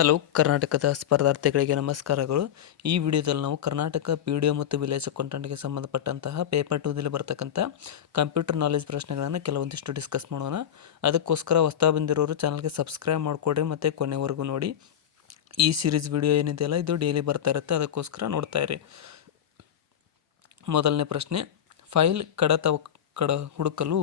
Hello ಕರ್ನಾಟಕದ ಸ್ಪರ್ಧಾರ್ಥಿಗಳಿಗೆ ನಮಸ್ಕಾರಗಳು. ಈ ವಿಡಿಯೋದಲ್ಲಿ ನಾವು ಕರ್ನಾಟಕ PDO ಮತ್ತು ವಿಲೇಜ್ ಅಕೌಂಟೆಂಟ್ಗೆ ಸಂಬಂಧಪಟ್ಟಂತಹ ಪೇಪರ್ 2ದಲ್ಲಿ ಬರ್ತಕ್ಕಂಥ ಕಂಪ್ಯೂಟರ್ ನಾಲೆಜ್ ಪ್ರಶ್ನೆಗಳನ್ನು ಕೆಲವೊಂದಿಷ್ಟು ಡಿಸ್ಕಸ್ ಮಾಡೋಣ. ಅದಕ್ಕೋಸ್ಕರ ಹೊಸ್ದಾಗಿ ಬಂದಿರೋರು ಚಾನಲ್ಗೆ ಸಬ್ಸ್ಕ್ರೈಬ್ ಮಾಡಿಕೊಡ್ರಿ ಮತ್ತು ಕೊನೆವರೆಗೂ ನೋಡಿ. ಈ ಸೀರೀಸ್ ವಿಡಿಯೋ ಏನಿದೆಯಲ್ಲ ಇದು ಡೈಲಿ ಬರ್ತಾ ಇರುತ್ತೆ, ಅದಕ್ಕೋಸ್ಕರ ನೋಡ್ತಾ ಇರಿ. ಮೊದಲನೇ ಪ್ರಶ್ನೆ, ಫೈಲ್ ಹುಡುಕಲು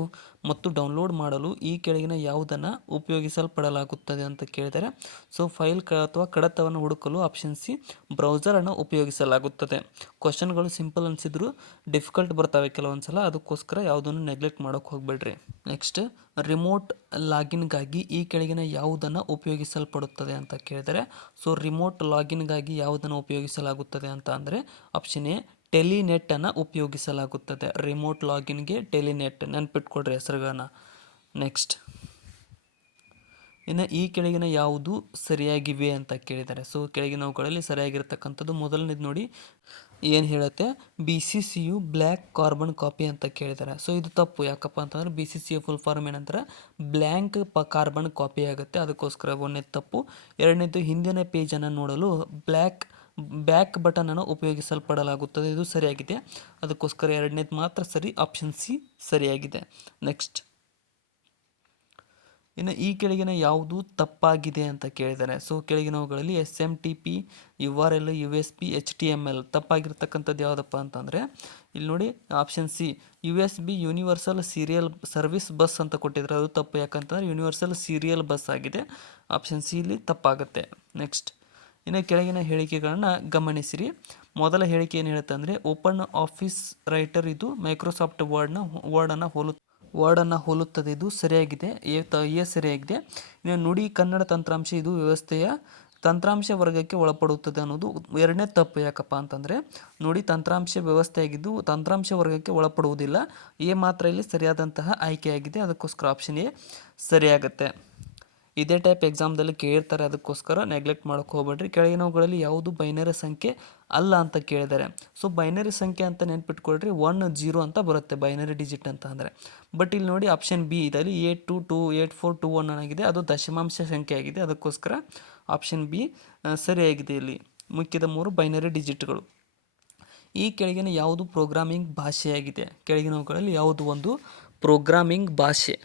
ಮತ್ತು ಡೌನ್ಲೋಡ್ ಮಾಡಲು ಈ ಕೆಳಗಿನ ಯಾವುದನ್ನು ಉಪಯೋಗಿಸಲ್ಪಡಲಾಗುತ್ತದೆ ಅಂತ ಕೇಳಿದರೆ, ಸೊ ಫೈಲ್ ಅಥವಾ ಕಡತವನ್ನು ಹುಡುಕಲು ಆಪ್ಷನ್ ಸಿ ಬ್ರೌಸರನ್ನು ಉಪಯೋಗಿಸಲಾಗುತ್ತದೆ. ಕ್ವಶನ್ಗಳು ಸಿಂಪಲ್ ಅನಿಸಿದ್ರು ಡಿಫಿಕಲ್ಟ್ ಬರ್ತವೆ ಕೆಲವೊಂದ್ಸಲ, ಅದಕ್ಕೋಸ್ಕರ ಯಾವುದನ್ನು ನೆಗ್ಲೆಕ್ಟ್ ಮಾಡೋಕೆ ಹೋಗಬೇಡ್ರಿ. ನೆಕ್ಸ್ಟ್, ರಿಮೋಟ್ ಲಾಗಿನ್ಗಾಗಿ ಈ ಕೆಳಗಿನ ಯಾವುದನ್ನು ಉಪಯೋಗಿಸಲ್ಪಡುತ್ತದೆ ಅಂತ ಕೇಳಿದರೆ, ಸೊ ರಿಮೋಟ್ ಲಾಗಿನ್ಗಾಗಿ ಯಾವುದನ್ನು ಉಪಯೋಗಿಸಲಾಗುತ್ತದೆ ಅಂತ ಅಂದರೆ ಆಪ್ಷನ್ ಎ ಟೆಲಿನೆಟ್ ಅನ್ನು ಉಪಯೋಗಿಸಲಾಗುತ್ತದೆ. ರಿಮೋಟ್ ಲಾಗಿನ್ಗೆ ಟೆಲಿನೆಟ್, ನೆನ್ಪಿಟ್ಕೊಡ್ರಿ ಹೆಸರುಗಳನ್ನ. ನೆಕ್ಸ್ಟ್, ಇನ್ನು ಈ ಕೆಳಗಿನ ಯಾವುದು ಸರಿಯಾಗಿವೆ ಅಂತ ಕೇಳಿದ್ದಾರೆ. ಸೊ ಕೆಳಗಿನವುಗಳಲ್ಲಿ ಸರಿಯಾಗಿರ್ತಕ್ಕಂಥದ್ದು ಮೊದಲನೇದು ನೋಡಿ ಏನು ಹೇಳುತ್ತೆ, BCCU ಬ್ಲ್ಯಾಕ್ ಕಾರ್ಬನ್ ಕಾಪಿ ಅಂತ ಕೇಳಿದ್ದಾರೆ. ಸೊ ಇದು ತಪ್ಪು. ಯಾಕಪ್ಪ ಅಂತಂದ್ರೆ BCCU ಫುಲ್ ಫಾರ್ಮ್ ಏನಂತಾರೆ ಬ್ಲ್ಯಾಂಕ್ ಕಾರ್ಬನ್ ಕಾಪಿ ಆಗುತ್ತೆ, ಅದಕ್ಕೋಸ್ಕರ ಒಂದನೇದು ತಪ್ಪು. ಎರಡನೇದು, ಹಿಂದಿನ ಪೇಜನ್ನು ನೋಡಲು ಬ್ಯಾಕ್ ಬಟನ್ ಅನ್ನು ಉಪಯೋಗಿಸಲ್ಪಡಲಾಗುತ್ತದೆ, ಇದು ಸರಿಯಾಗಿದೆ, ಅದಕ್ಕೋಸ್ಕರ ಎರಡನೇದು ಮಾತ್ರ ಸರಿ, ಆಪ್ಷನ್ ಸಿ ಸರಿಯಾಗಿದೆ. ನೆಕ್ಸ್ಟ್, ಇನ್ನು ಈ ಕೆಳಗಿನ ಯಾವುದು ತಪ್ಪಾಗಿದೆ ಅಂತ ಕೇಳಿದ್ದಾರೆ. ಸೊ ಕೆಳಗಿನವುಗಳಲ್ಲಿ SMTP, URL, USB, HTML ತಪ್ಪಾಗಿರ್ತಕ್ಕಂಥದ್ದು ಯಾವುದಪ್ಪ ಅಂತಂದರೆ ಇಲ್ಲಿ ನೋಡಿ option C USB universal serial service bus ಅಂತ ಕೊಟ್ಟಿದ್ದಾರೆ, ಅದು ತಪ್ಪು. ಯಾಕಂತಂದರೆ ಯೂನಿವರ್ಸಲ್ ಸೀರಿಯಲ್ ಬಸ್ ಆಗಿದೆ, ಆಪ್ಷನ್ ಸಿ ಇಲ್ಲಿ ತಪ್ಪಾಗುತ್ತೆ. ನೆಕ್ಸ್ಟ್, ಇನ್ನು ಕೆಳಗಿನ ಹೇಳಿಕೆಗಳನ್ನು ಗಮನಿಸಿರಿ. ಮೊದಲ ಹೇಳಿಕೆ ಏನು ಹೇಳುತ್ತೆ ಅಂದರೆ ಓಪನ್ ಆಫೀಸ್ ರೈಟರ್ ಇದು ಮೈಕ್ರೋಸಾಫ್ಟ್ ವರ್ಡನ್ನು ಹೋಲುತ್ತದೆ, ಇದು ಸರಿಯಾಗಿದೆ, ಎ ಸರಿಯಾಗಿದೆ. ಇನ್ನು ನುಡಿ ಕನ್ನಡ ತಂತ್ರಾಂಶ ಇದು ವ್ಯವಸ್ಥೆಯ ತಂತ್ರಾಂಶ ವರ್ಗಕ್ಕೆ ಒಳಪಡುತ್ತದೆ ಅನ್ನೋದು ಎರಡನೇ ತಪ್ಪು. ಯಾಕಪ್ಪ ಅಂತಂದರೆ ನೋಡಿ ತಂತ್ರಾಂಶ ವ್ಯವಸ್ಥೆಯಾಗಿದ್ದು ತಂತ್ರಾಂಶ ವರ್ಗಕ್ಕೆ ಒಳಪಡುವುದಿಲ್ಲ, ಎ ಮಾತ್ರ ಇಲ್ಲಿ ಸರಿಯಾದಂತಹ ಆಯ್ಕೆಯಾಗಿದೆ, ಅದಕ್ಕೋಸ್ಕರ ಆಪ್ಷನ್ ಎ ಸರಿಯಾಗುತ್ತೆ. ಇದೇ ಟೈಪ್ ಎಕ್ಸಾಮ್ದಲ್ಲಿ ಕೇಳಿರ್ತಾರೆ, ಅದಕ್ಕೋಸ್ಕರ ನೆಗ್ಲೆಕ್ಟ್ ಮಾಡೋಕೆ ಹೋಗ್ಬೇಡ್ರಿ. ಕೆಳಗಿನವುಗಳಲ್ಲಿ ಯಾವುದು ಬೈನರಿ ಸಂಖ್ಯೆ ಅಲ್ಲ ಅಂತ ಕೇಳಿದ್ದಾರೆ. ಸೊ ಬೈನರಿ ಸಂಖ್ಯೆ ಅಂತ ನೆನ್ಪಿಟ್ಕೊಳ್ರಿ 1 0 ಅಂತ ಬರುತ್ತೆ ಬೈನರಿ ಡಿಜಿಟ್ ಅಂತ ಅಂದರೆ. ಬಟ್ ಇಲ್ಲಿ ನೋಡಿ ಆಪ್ಷನ್ ಬಿ ಇದರಲ್ಲಿ 822842 ಆಗಿದೆ, ಅದು ದಶಮಾಂಶ ಸಂಖ್ಯೆ ಆಗಿದೆ, ಅದಕ್ಕೋಸ್ಕರ ಆಪ್ಷನ್ ಬಿ ಸರಿಯಾಗಿದೆ. ಇಲ್ಲಿ ಮುಖ್ಯದ 3 ಬೈನರಿ ಡಿಜಿಟ್ಗಳು. ಈ ಕೆಳಗಿನ ಯಾವುದು ಪ್ರೋಗ್ರಾಮಿಂಗ್ ಭಾಷೆಯಾಗಿದೆ? ಕೆಳಗಿನವುಗಳಲ್ಲಿ ಯಾವುದು ಒಂದು ಪ್ರೋಗ್ರಾಮಿಂಗ್ ಭಾಷೆ?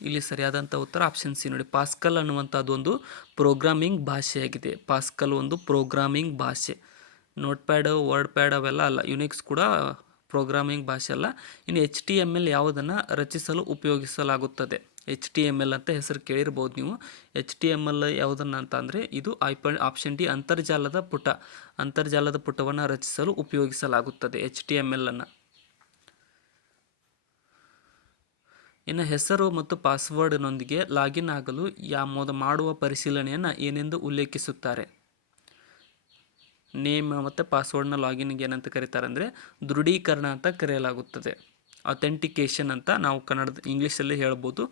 ಇಲ್ಲಿ ಸರಿಯಾದಂಥ ಉತ್ತರ ಆಪ್ಷನ್ ಸಿ ನೋಡಿ, ಪಾಸ್ಕಲ್ ಅನ್ನುವಂಥದ್ದು ಒಂದು ಪ್ರೋಗ್ರಾಮಿಂಗ್ ಭಾಷೆಯಾಗಿದೆ. ಪಾಸ್ಕಲ್ ಒಂದು ಪ್ರೋಗ್ರಾಮಿಂಗ್ ಭಾಷೆ. ನೋಟ್ಪ್ಯಾಡ್, ವರ್ಡ್ ಪ್ಯಾಡ್ ಅವೆಲ್ಲ ಅಲ್ಲ, ಯುನಿಕ್ಸ್ ಕೂಡ ಪ್ರೋಗ್ರಾಮಿಂಗ್ ಭಾಷೆ ಅಲ್ಲ. ಇನ್ನು HTML ಯಾವುದನ್ನು ರಚಿಸಲು ಉಪಯೋಗಿಸಲಾಗುತ್ತದೆ? HTML ಅಂತ ಹೆಸರು ಕೇಳಿರ್ಬೋದು ನೀವು. HTML ಯಾವುದನ್ನು ಅಂತ ಅಂದರೆ ಇದು ಆಪ್ಷನ್ ಡಿ ಅಂತರ್ಜಾಲದ ಪುಟವನ್ನು ರಚಿಸಲು ಉಪಯೋಗಿಸಲಾಗುತ್ತದೆ HTML ಅನ್ನು. ಇನ್ನು ಹೆಸರು ಮತ್ತು ಪಾಸ್ವರ್ಡ್ನೊಂದಿಗೆ ಲಾಗಿನ್ ಆಗಲು ಮಾಡುವ ಪರಿಶೀಲನೆಯನ್ನು ಏನೆಂದು ಉಲ್ಲೇಖಿಸುತ್ತಾರೆ? ನೇಮ್ ಮತ್ತು ಪಾಸ್ವರ್ಡ್ನ ಲಾಗಿನ್ಗೆ ಏನಂತ ಕರೀತಾರೆ ಅಂದರೆ ದೃಢೀಕರಣ ಅಂತ ಕರೆಯಲಾಗುತ್ತದೆ. ಅಥೆಂಟಿಕೇಶನ್ ಅಂತ ನಾವು ಇಂಗ್ಲೀಷಲ್ಲಿ ಹೇಳ್ಬೋದು,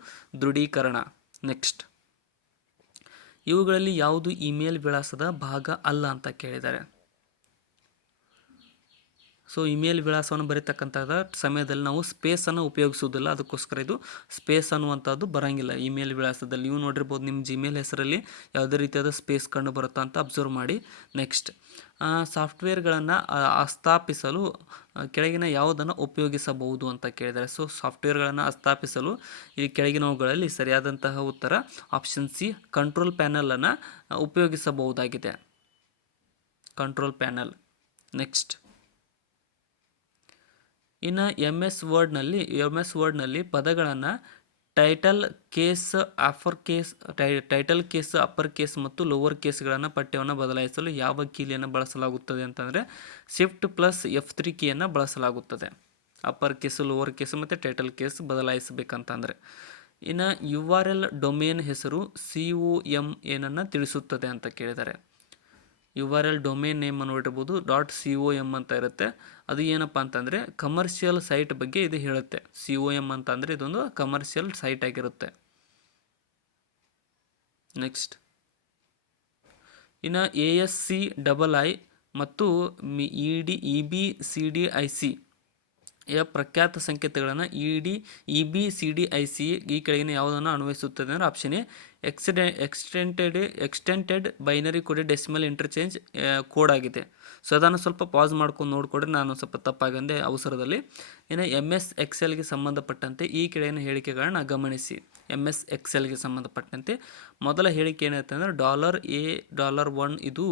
ದೃಢೀಕರಣ. ನೆಕ್ಸ್ಟ್, ಇವುಗಳಲ್ಲಿ ಯಾವುದು ಇಮೇಲ್ ವಿಳಾಸದ ಭಾಗ ಅಲ್ಲ ಅಂತ ಕೇಳಿದ್ದಾರೆ. ಸೊ ಇಮೇಲ್ ವಿಳಾಸವನ್ನು ಬರೀತಕ್ಕಂಥದ್ದು ಸಮಯದಲ್ಲಿ ನಾವು ಸ್ಪೇಸನ್ನು ಉಪಯೋಗಿಸುವುದಿಲ್ಲ, ಅದಕ್ಕೋಸ್ಕರ ಇದು ಸ್ಪೇಸ್ ಅನ್ನುವಂಥದ್ದು ಬರೋಂಗಿಲ್ಲ ಇಮೇಲ್ ವಿಳಾಸದಲ್ಲಿ. ನೀವು ನೋಡಿರ್ಬೋದು ನಿಮ್ಮ ಜಿಮೇಲ್ ಹೆಸರಲ್ಲಿ ಯಾವುದೇ ರೀತಿಯಾದ ಸ್ಪೇಸ್ ಕಂಡು ಬರುತ್ತಾ ಅಂತ ಅಬ್ಸರ್ವ್ ಮಾಡಿ. ನೆಕ್ಸ್ಟ್, ಸಾಫ್ಟ್ವೇರ್ಗಳನ್ನು ಸ್ಥಾಪಿಸಲು ಕೆಳಗಿನ ಯಾವುದನ್ನು ಉಪಯೋಗಿಸಬಹುದು ಅಂತ ಕೇಳಿದ್ದಾರೆ. ಸೊ ಸಾಫ್ಟ್ವೇರ್ಗಳನ್ನು ಸ್ಥಾಪಿಸಲು ಈ ಕೆಳಗಿನವುಗಳಲ್ಲಿ ಸರಿಯಾದಂತಹ ಉತ್ತರ ಆಪ್ಷನ್ ಸಿ ಕಂಟ್ರೋಲ್ ಪ್ಯಾನಲನ್ನು ಉಪಯೋಗಿಸಬಹುದಾಗಿದೆ. Control panel. ನೆಕ್ಸ್ಟ್, ಇನ್ನು MS ವರ್ಡ್ನಲ್ಲಿ ಪದಗಳನ್ನು ಟೈಟಲ್ ಕೇಸ್, ಅಪ್ಪರ್ ಕೇಸ್ ಮತ್ತು ಲೋವರ್ ಕೇಸ್ಗಳನ್ನು ಪಠ್ಯವನ್ನು ಬದಲಾಯಿಸಲು ಯಾವ ಕೀಲಿಯನ್ನು ಬಳಸಲಾಗುತ್ತದೆ ಅಂತಂದರೆ ಶಿಫ್ಟ್ ಪ್ಲಸ್ F3 ಕೀಯನ್ನು ಬಳಸಲಾಗುತ್ತದೆ. ಅಪ್ಪರ್ ಕೇಸು, ಲೋವರ್ ಕೇಸು ಮತ್ತು ಟೈಟಲ್ ಕೇಸ್ ಬದಲಾಯಿಸಬೇಕಂತಂದರೆ. ಇನ್ನು URL ಡೊಮೇನ್ ಹೆಸರು COM ಏನನ್ನು ತಿಳಿಸುತ್ತದೆ ಅಂತ ಕೇಳಿದ್ದಾರೆ. URL ಡೊಮೇನ್ ನೇಮ್ ನೋಡಿರ್ಬೋದು .com ಅಂತ ಇರುತ್ತೆ, ಅದು ಏನಪ್ಪ ಅಂತಂದರೆ ಕಮರ್ಷಿಯಲ್ ಸೈಟ್ ಬಗ್ಗೆ ಇದು ಹೇಳುತ್ತೆ. COM ಅಂತ ಅಂದರೆ ಇದೊಂದು ಕಮರ್ಷಿಯಲ್ ಸೈಟ್ ಆಗಿರುತ್ತೆ. ನೆಕ್ಸ್ಟ್, ಇನ್ನು ASCII ಮತ್ತು EBCDIC ಪ್ರಖ್ಯಾತ ಸಂಕೇತಗಳನ್ನು EBCDIC ಈ ಕೆಳಗಿನ ಯಾವುದನ್ನು ಅನ್ವಯಿಸುತ್ತದೆ ಅಂದರೆ option A extended binary code decimal interchange code ಆಗಿದೆ. ಸೊ ಅದನ್ನು ಸ್ವಲ್ಪ ಪಾಸ್ ಮಾಡ್ಕೊಂಡು ನೋಡಿಕೊಡ್ರೆ, ನಾನು ಸ್ವಲ್ಪ ತಪ್ಪಾಗಂದೆ ಅವಸರದಲ್ಲಿ. ಇನ್ನು MS ಎಕ್ಸೆಲ್ಗೆ ಸಂಬಂಧಪಟ್ಟಂತೆ ಈ ಕೆಳಗಿನ ಹೇಳಿಕೆಗಳನ್ನ ಗಮನಿಸಿ. MS ಎಕ್ಸೆಲ್ಗೆ ಸಂಬಂಧಪಟ್ಟಂತೆ ಮೊದಲ ಹೇಳಿಕೆ ಏನೈತೆ ಅಂದರೆ $A$1 ಇದು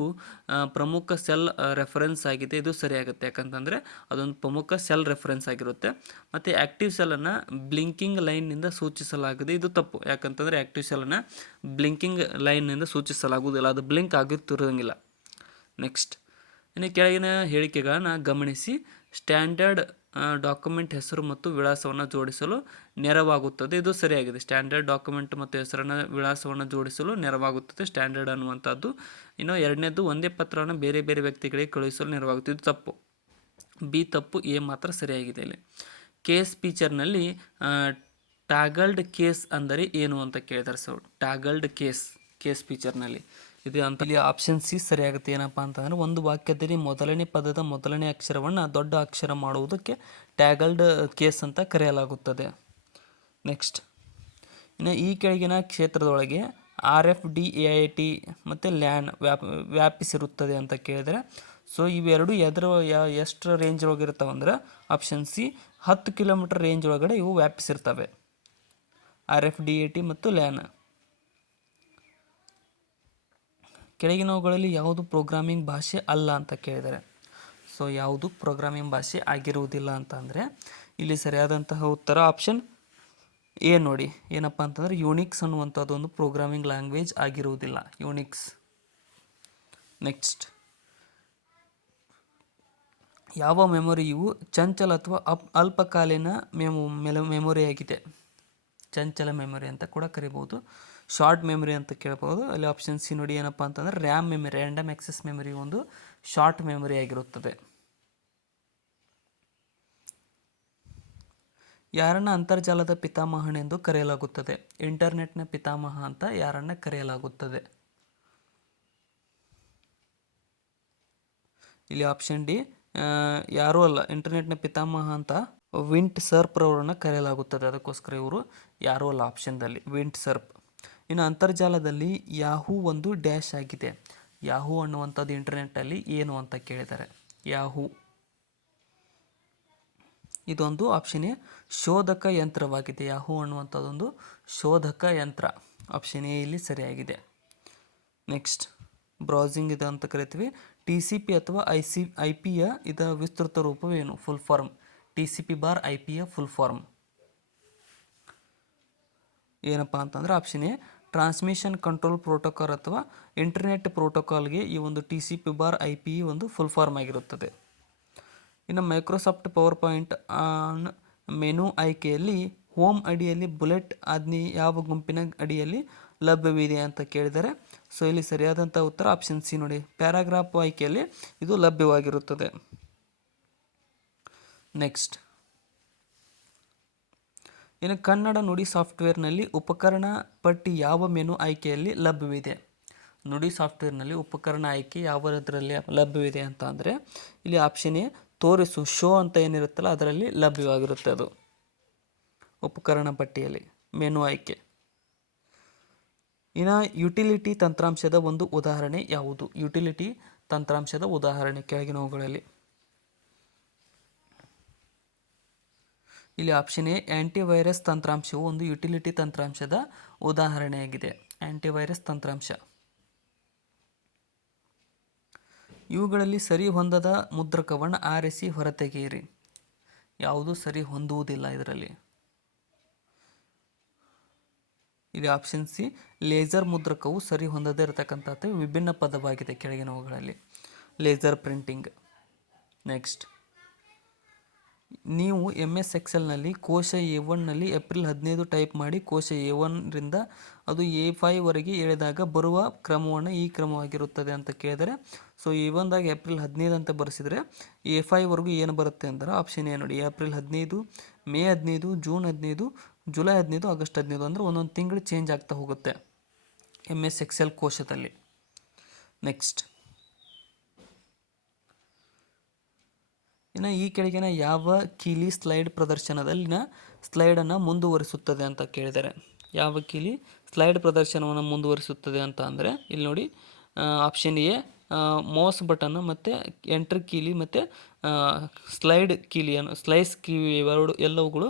ಪ್ರಮುಖ ಸೆಲ್ ರೆಫರೆನ್ಸ್ ಆಗಿದೆ. ಇದು ಸರಿಯಾಗುತ್ತೆ, ಯಾಕಂತಂದರೆ ಅದೊಂದು ಪ್ರಮುಖ ಸೆಲ್ ರೆಫರೆನ್ಸ್ ಆಗಿರುತ್ತೆ. ಮತ್ತು ಆ್ಯಕ್ಟಿವ್ ಸೆಲ್ಲನ್ನು ಬ್ಲಿಂಕಿಂಗ್ ಲೈನ್ನಿಂದ ಸೂಚಿಸಲಾಗಿದೆ. ಇದು ತಪ್ಪು, ಯಾಕಂತಂದರೆ ಆ್ಯಕ್ಟಿವ್ ಸೆಲ್ಲನ್ನು ಬ್ಲಿಂಕಿಂಗ್ ಲೈನ್ನಿಂದ ಸೂಚಿಸಲಾಗುವುದಿಲ್ಲ, ಅದು ಬ್ಲಿಂಕ್ ಆಗುತ್ತಿರೋಂಗಿಲ್ಲ. ನೆಕ್ಸ್ಟ್, ಇನ್ನು ಕೆಳಗಿನ ಹೇಳಿಕೆಗಳನ್ನು ಗಮನಿಸಿ. ಸ್ಟ್ಯಾಂಡರ್ಡ್ ಡಾಕ್ಯುಮೆಂಟ್ ಹೆಸರು ಮತ್ತು ವಿಳಾಸವನ್ನು ಜೋಡಿಸಲು ನೆರವಾಗುತ್ತದೆ. ಇದು ಸರಿಯಾಗಿದೆ. ಸ್ಟ್ಯಾಂಡರ್ಡ್ ಡಾಕ್ಯುಮೆಂಟ್ ಮತ್ತು ಹೆಸರನ್ನು ವಿಳಾಸವನ್ನು ಜೋಡಿಸಲು ನೆರವಾಗುತ್ತದೆ ಸ್ಟ್ಯಾಂಡರ್ಡ್ ಅನ್ನುವಂಥದ್ದು. ಇನ್ನು ಎರಡನೇದು, ಒಂದೇ ಪತ್ರವನ್ನು ಬೇರೆ ಬೇರೆ ವ್ಯಕ್ತಿಗಳಿಗೆ ಕಳುಹಿಸಲು ನೆರವಾಗುತ್ತದೆ. ಇದು ತಪ್ಪು, ಬಿ ತಪ್ಪು, ಎ ಮಾತ್ರ ಸರಿಯಾಗಿದೆ. ಇಲ್ಲಿ ಕೇಸ್ ಫೀಚರ್ನಲ್ಲಿ ಟಾಗಲ್ಡ್ ಕೇಸ್ ಅಂದರೆ ಏನು ಅಂತ ಕೇಳಿದ್ದಾರೆ. ಸೊ ಟಾಗಲ್ಡ್ ಕೇಸ್ ಫೀಚರ್ನಲ್ಲಿ ಇದೆ ಅಂತ. ಇಲ್ಲಿ ಆಪ್ಷನ್ ಸಿ ಸರಿಯಾಗುತ್ತೆ. ಏನಪ್ಪ ಅಂತಂದರೆ, ಒಂದು ವಾಕ್ಯದಲ್ಲಿ ಮೊದಲನೇ ಪದದ ಮೊದಲನೇ ಅಕ್ಷರವನ್ನು ದೊಡ್ಡ ಅಕ್ಷರ ಮಾಡುವುದಕ್ಕೆ ಟ್ಯಾಗಲ್ಡ್ ಕೇಸ್ ಅಂತ ಕರೆಯಲಾಗುತ್ತದೆ. ನೆಕ್ಸ್ಟ್, ಇನ್ನು ಈ ಕೆಳಗಿನ ಕ್ಷೇತ್ರದೊಳಗೆ RFID ಮತ್ತು LAN ವ್ಯಾಪಿಸಿರುತ್ತದೆ ಅಂತ ಕೇಳಿದರೆ, ಸೊ ಇವೆರಡು ಎಷ್ಟು ರೇಂಜ್ ಒಳಗೆ ಇರ್ತಾವೆ ಅಂದ್ರೆ, ಆಪ್ಷನ್ ಸಿ 10 ಕಿಲೋಮೀಟರ್ ರೇಂಜ್ ಒಳಗಡೆ ಇವು ವ್ಯಾಪಿಸಿರ್ತವೆ. RFID ಮತ್ತು LAN. ಕೆಳಗಿನವುಗಳಲ್ಲಿ ಯಾವುದು ಪ್ರೋಗ್ರಾಮಿಂಗ್ ಭಾಷೆ ಅಲ್ಲ ಅಂತ ಕೇಳಿದ್ದಾರೆ. ಸೊ ಯಾವುದು ಪ್ರೋಗ್ರಾಮಿಂಗ್ ಭಾಷೆ ಆಗಿರುವುದಿಲ್ಲ ಅಂತ ಅಂದರೆ, ಇಲ್ಲಿ ಸರಿಯಾದಂತಹ ಉತ್ತರ ಆಪ್ಷನ್ ಎ ನೋಡಿ. ಏನಪ್ಪ ಅಂತಂದರೆ, ಯೂನಿಕ್ಸ್ ಅನ್ನುವಂಥದ್ದು ಒಂದು ಪ್ರೋಗ್ರಾಮಿಂಗ್ ಲ್ಯಾಂಗ್ವೇಜ್ ಆಗಿರುವುದಿಲ್ಲ, ಯೂನಿಕ್ಸ್. ನೆಕ್ಸ್ಟ್, ಯಾವ ಮೆಮೊರಿಯು ಚಂಚಲ ಅಥವಾ ಅಲ್ಪಕಾಲೀನ ಮೆಮೊರಿಯಾಗಿದೆ? ಚಂಚಲ ಮೆಮೊರಿ ಅಂತ ಕೂಡ ಕರಿಬೋದು, ಶಾರ್ಟ್ ಮೆಮೊರಿ ಅಂತ ಕೇಳ್ಬೋದು. ಅಲ್ಲಿ ಆಪ್ಷನ್ ಸಿ ನೋಡಿ. ಏನಪ್ಪ ಅಂತಂದರೆ, RAM memory, random access memory ಒಂದು ಶಾರ್ಟ್ ಮೆಮೊರಿ ಆಗಿರುತ್ತದೆ. ಯಾರನ್ನ ಅಂತರ್ಜಾಲದ ಪಿತಾಮಹನೆಂದು ಕರೆಯಲಾಗುತ್ತದೆ? ಇಂಟರ್ನೆಟ್ನ ಪಿತಾಮಹ ಅಂತ ಯಾರನ್ನ ಕರೆಯಲಾಗುತ್ತದೆ? ಇಲ್ಲಿ ಆಪ್ಷನ್ ಡಿ, ಯಾರೂ ಅಲ್ಲ. ಇಂಟರ್ನೆಟ್ನ ಪಿತಾಮಹ ಅಂತ ವಿಂಟ್ ಸರ್ಪ್ ರವರನ್ನು ಕರೆಯಲಾಗುತ್ತದೆ. ಅದಕ್ಕೋಸ್ಕರ ಇವರು ಯಾರೂ ಅಲ್ಲ ಆಪ್ಷನ್ದಲ್ಲಿ, ವಿಂಟ್ ಸರ್ಪ್. ಇನ್ನು ಅಂತರ್ಜಾಲದಲ್ಲಿ ಯಾಹೂ ಒಂದು ಡ್ಯಾಶ್ ಆಗಿದೆ. ಯಾಹೂ ಅನ್ನುವಂಥದ್ದು ಇಂಟರ್ನೆಟ್ಟಲ್ಲಿ ಏನು ಅಂತ ಕೇಳಿದ್ದಾರೆ. ಯಾಹೂ ಇದೊಂದು ಆಪ್ಷನ್ ಎ ಶೋಧಕ ಯಂತ್ರವಾಗಿದೆ. ಯಾಹೂ ಅನ್ನುವಂಥದ್ದೊಂದು ಶೋಧಕ ಯಂತ್ರ. ಆಪ್ಷನ್ ಎ ಇಲ್ಲಿ ಸರಿಯಾಗಿದೆ. ನೆಕ್ಸ್ಟ್, ಬ್ರೌಸಿಂಗ್ ಇದೆ ಅಂತ ಕರಿತೀವಿ. TCP ಅಥವಾ IP ಇದರ ವಿಸ್ತೃತ ರೂಪವೇನು? Full form. TCP/IP full form ಏನಪ್ಪ ಅಂತಂದರೆ, option A transmission control protocol ಅಥವಾ ಇಂಟರ್ನೆಟ್ ಪ್ರೋಟೋಕಾಲ್ಗೆ ಈ ಒಂದು TCP/IP ಒಂದು ಫುಲ್ ಫಾರ್ಮ್ ಆಗಿರುತ್ತದೆ. ಇನ್ನು Microsoft PowerPoint on menu ಆಯ್ಕೆಯಲ್ಲಿ ಹೋಮ್ ಅಡಿಯಲ್ಲಿ ಬುಲೆಟ್ ಆಜ್ಞೆ ಯಾವ ಗುಂಪಿನ ಅಡಿಯಲ್ಲಿ ಲಭ್ಯವಿದೆ ಅಂತ ಕೇಳಿದರೆ, ಸೊ ಇಲ್ಲಿ ಸರಿಯಾದಂಥ ಉತ್ತರ ಆಪ್ಷನ್ ಸಿ ನೋಡಿ. ಪ್ಯಾರಾಗ್ರಾಫ್ ಆಯ್ಕೆಯಲ್ಲಿ ಇದು ಲಭ್ಯವಾಗಿರುತ್ತದೆ. ನೆಕ್ಸ್ಟ್, ಇನ್ನು ಕನ್ನಡ ನುಡಿ ಸಾಫ್ಟ್ವೇರ್ನಲ್ಲಿ ಉಪಕರಣ ಪಟ್ಟಿ ಯಾವ ಮೆನು ಆಯ್ಕೆಯಲ್ಲಿ ಲಭ್ಯವಿದೆ? ನುಡಿ ಸಾಫ್ಟ್ವೇರ್ನಲ್ಲಿ ಉಪಕರಣ ಆಯ್ಕೆ ಯಾವುದರಲ್ಲಿ ಲಭ್ಯವಿದೆ ಅಂತ ಅಂದರೆ, ಇಲ್ಲಿ ಆಪ್ಷನ್ ಎ ತೋರಿಸು, ಶೋ ಅಂತ ಏನಿರುತ್ತಲ್ಲ ಅದರಲ್ಲಿ ಲಭ್ಯವಾಗಿರುತ್ತೆ. ಅದು ಉಪಕರಣ ಪಟ್ಟಿಯಲ್ಲಿ ಮೆನು ಆಯ್ಕೆ. ಇನ್ನು ಯುಟಿಲಿಟಿ ತಂತ್ರಾಂಶದ ಒಂದು ಉದಾಹರಣೆ ಯಾವುದು? ಯುಟಿಲಿಟಿ ತಂತ್ರಾಂಶದ ಉದಾಹರಣೆ ಕೆಳಗಿನವುಗಳಲ್ಲಿ. ಇಲ್ಲಿ ಆಪ್ಷನ್ ಎ ಆ್ಯಂಟಿವೈರಸ್ ತಂತ್ರಾಂಶವು ಒಂದು ಯುಟಿಲಿಟಿ ತಂತ್ರಾಂಶದ ಉದಾಹರಣೆಯಾಗಿದೆ. ಆ್ಯಂಟಿವೈರಸ್ ತಂತ್ರಾಂಶ. ಇವುಗಳಲ್ಲಿ ಸರಿ ಹೊಂದದ ಮುದ್ರಕವನ್ನು ಆರಿಸಿ ಹೊರತೆಗೆಯಿರಿ. ಯಾವುದು ಸರಿ ಹೊಂದುವುದಿಲ್ಲ ಇದರಲ್ಲಿ? ಇಲ್ಲಿ ಆಪ್ಷನ್ ಸಿ ಲೇಸರ್ ಮುದ್ರಕವು ಸರಿ ಹೊಂದದೇ ಇರತಕ್ಕಂಥದ್ದು ವಿಭಿನ್ನ ಪದವಾಗಿದೆ ಕೆಳಗಿನವುಗಳಲ್ಲಿ. Laser printing. ನೆಕ್ಸ್ಟ್, ನೀವು MS ಎಕ್ಸೆಲ್ನಲ್ಲಿ ಕೋಶ A1ನಲ್ಲಿ ಏಪ್ರಿಲ್ 15 ಟೈಪ್ ಮಾಡಿ ಕೋಶ A1ರಿಂದ ಅದು A5 ವರೆಗೆ ಎಳೆದಾಗ ಬರುವ ಕ್ರಮವನ್ನು ಈ ಕ್ರಮವಾಗಿರುತ್ತದೆ ಅಂತ ಕೇಳಿದರೆ, ಸೊ A1ದಾಗ ಏಪ್ರಿಲ್ 15 ಅಂತ ಬರೆಸಿದರೆ A5 ವರೆಗೂ ಏನು ಬರುತ್ತೆ ಅಂದ್ರೆ ಆಪ್ಷನ್ ಎ ನೋಡಿ. April 15, May 15, June 15, July 15, August 15 ಅಂದರೆ ಒಂದೊಂದು ತಿಂಗಳು ಚೇಂಜ್ ಆಗ್ತಾ ಹೋಗುತ್ತೆ MS ಎಕ್ಸೆಲ್ ಕೋಶದಲ್ಲಿ. ನೆಕ್ಸ್ಟ್, ಇನ್ನು ಈ ಕೆಳಗಿನ ಯಾವ ಕೀಲಿ ಸ್ಲೈಡ್ ಪ್ರದರ್ಶನದಲ್ಲಿನ ಸ್ಲೈಡನ್ನು ಮುಂದುವರಿಸುತ್ತದೆ ಅಂತ ಕೇಳಿದ್ದಾರೆ. ಯಾವ ಕೀಲಿ ಸ್ಲೈಡ್ ಪ್ರದರ್ಶನವನ್ನು ಮುಂದುವರಿಸುತ್ತದೆ ಅಂತ ಅಂದರೆ ಇಲ್ಲಿ ನೋಡಿ ಆಪ್ಷನ್ ಎ ಮೌಸ್ ಬಟನ್ ಮತ್ತು ಎಂಟರ್ ಕೀಲಿ ಮತ್ತು ಸ್ಲೈಡ್ ಕೀಲಿಯನ್ನು ಸ್ಲೈಸ್ ಕೀಲಿ ಎಲ್ಲವುಗಳು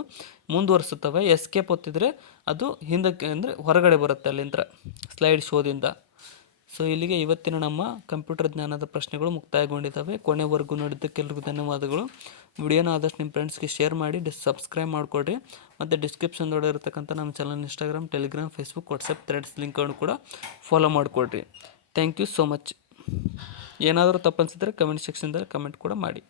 ಮುಂದುವರಿಸುತ್ತವೆ. ಎಸ್ಕೇಪ್ ಒತ್ತಿದರೆ ಅದು ಹಿಂದಕ್ಕೆ ಅಂದರೆ ಹೊರಗಡೆ ಬರುತ್ತೆ ಅಲ್ಲಿಂದ ಸ್ಲೈಡ್ ಶೋದಿಂದ. ಸೊ ಇಲ್ಲಿಗೆ ಇವತ್ತಿನ ನಮ್ಮ ಕಂಪ್ಯೂಟರ್ ಜ್ಞಾನದ ಪ್ರಶ್ನೆಗಳು ಮುಕ್ತಾಯಗೊಂಡಿದ್ದಾವೆ. ಕೊನೆವರೆಗೂ ನೋಡಿದ್ದಕ್ಕೆ ಎಲ್ರಿಗೂ ಧನ್ಯವಾದಗಳು. ವಿಡಿಯೋನ ಆದಷ್ಟು ನಿಮ್ಮ ಫ್ರೆಂಡ್ಸ್ಗೆ ಶೇರ್ ಮಾಡಿ ಸಬ್ಸ್ಕ್ರೈಬ್ ಮಾಡಿಕೊಡ್ರಿ. ಮತ್ತು ಡಿಸ್ಕ್ರಿಪ್ಷನ್ದೊಳಗೆ ಇರತಕ್ಕಂಥ ನಮ್ಮ channel Instagram, Telegram, Facebook, WhatsApp Threads ಲಿಂಕ್ಗಳನ್ನು ಕೂಡ ಫಾಲೋ ಮಾಡಿಕೊಡ್ರಿ. Thank you so much. ಏನಾದರೂ ತಪ್ಪನಿಸಿದ್ರೆ ಕಮೆಂಟ್ ಸೆಕ್ಷನ್ದಲ್ಲಿ ಕಮೆಂಟ್ ಕೂಡ ಮಾಡಿ.